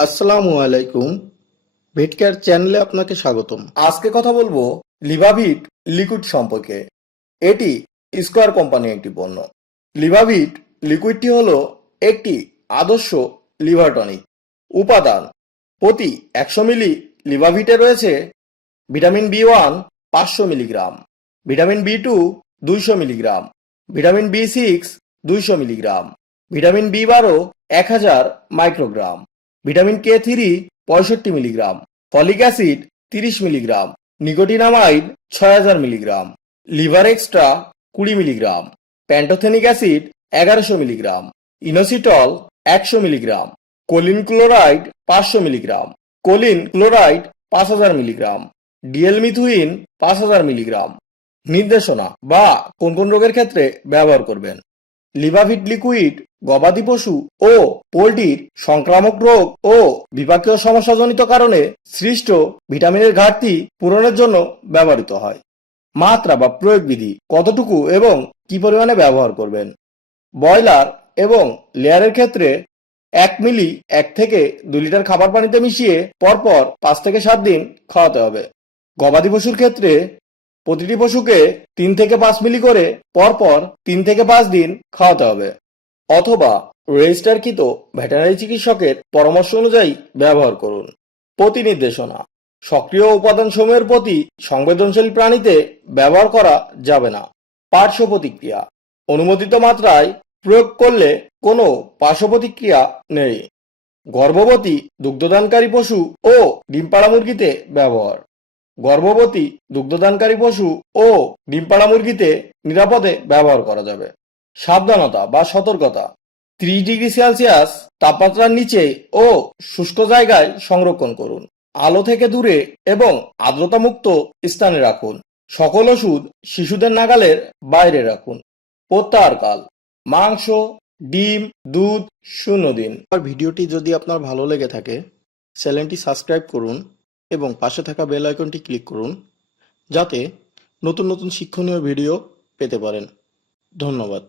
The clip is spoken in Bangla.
আসসালামু আলাইকুম। ভেটকেয়ার চ্যানেলে আপনাকে স্বাগতম। আজকে কথা বলব লিভাভিট লিকুইড সম্পর্কে। এটি স্কোয়ার কোম্পানির একটি পণ্য। লিভাভিট লিকুইডটি হলো একটি আদর্শ লিভার টনিক। উপাদান প্রতি একশো মিলি লিভাভিটে রয়েছে ভিটামিন বি ওয়ান পাঁচশো মিলিগ্রাম, ভিটামিন বি টু দুইশো মিলিগ্রাম, ভিটামিন বি সিক্স দুইশো মিলিগ্রাম, ভিটামিন বি বারো এক হাজার মাইক্রোগ্রাম। ভিটামিন কে থ্রি পঁয়ষট্টি মিলিগ্রাম, ফলিক অ্যাসিড তিরিশ মিলিগ্রাম, নিকোটিনামাইড ছয় হাজার মিলিগ্রাম, লিভার এক্সট্রা কুড়ি মিলিগ্রাম, প্যান্টোথেনিক অ্যাসিড এগারোশো মিলিগ্রাম, ইনোসিটল একশো মিলিগ্রাম, কোলিন ক্লোরাইড পাঁচশো মিলিগ্রাম, কোলিন ক্লোরাইড পাঁচ হাজার মিলিগ্রাম, ডিএল মিথুইন পাঁচ হাজার মিলিগ্রাম। নির্দেশনা বা কোন কোন রোগের ক্ষেত্রে ব্যবহার করবেন। লিভাভিট লিকুইড, গবাদি পশু ও পোলট্রির সংক্রামক রোগ ও বিপাকীয় সমস্যাজনিত কারণে সৃষ্ট ভিটামিনের ঘাটতি পূরণের জন্য ব্যবহৃত হয়। মাত্রা বা প্রয়োগ বিধি কতটুকু এবং কি পরিমাণে ব্যবহার করবেন? ব্রয়লার এবং লেয়ারের ক্ষেত্রে এক মিলি এক থেকে দুই লিটার খাবার পানিতে মিশিয়ে পরপর পাঁচ থেকে সাত দিন খাওয়াতে হবে। গবাদি পশুর ক্ষেত্রে প্রতিটি পশুকে তিন থেকে পাঁচ মিলি করে পরপর তিন থেকে পাঁচ দিন খাওয়াতে হবে। অথবা রেজিস্টারকৃত ভেটেরিনারি চিকিৎসকের পরামর্শ অনুযায়ী ব্যবহার করুন। প্রতি নির্দেশনা সক্রিয় উপাদানসমূহের প্রতি সংবেদনশীল প্রাণীতে ব্যবহার করা যাবে না। পার্শ্ব প্রতিক্রিয়া। অনুমোদিত মাত্রায় প্রয়োগ করলে কোনো পার্শ্ব প্রতিক্রিয়া নেই। গর্ভবতী দুগ্ধদানকারী পশু ও ডিমপাড়া মুরগিতে ব্যবহার। গর্ভবতী দুগ্ধদানকারী পশু ও ডিমপাড়া মুরগিতে নিরাপদে ব্যবহার করা যাবে। সাবধানতা বা সতর্কতা। ত্রিশ ডিগ্রি সেলসিয়াস তাপমাত্রার নিচে ও শুষ্ক জায়গায় সংরক্ষণ করুন। আলো থেকে দূরে এবং আর্দ্রতামুক্ত স্থানে রাখুন। সকল ওষুধ শিশুদের নাগালের বাইরে রাখুন। প্রত্যাহারকাল মাংস, ডিম, দুধ, শূন্য দিন। আর ভিডিওটি যদি আপনার ভালো লেগে থাকে, চ্যানেলটি সাবস্ক্রাইব করুন। এবং পাশে থাকা বেল আইকনটি ক্লিক করুন, যাতে নতুন নতুন শিক্ষণীয় ভিডিও পেতে পারেন। ধন্যবাদ।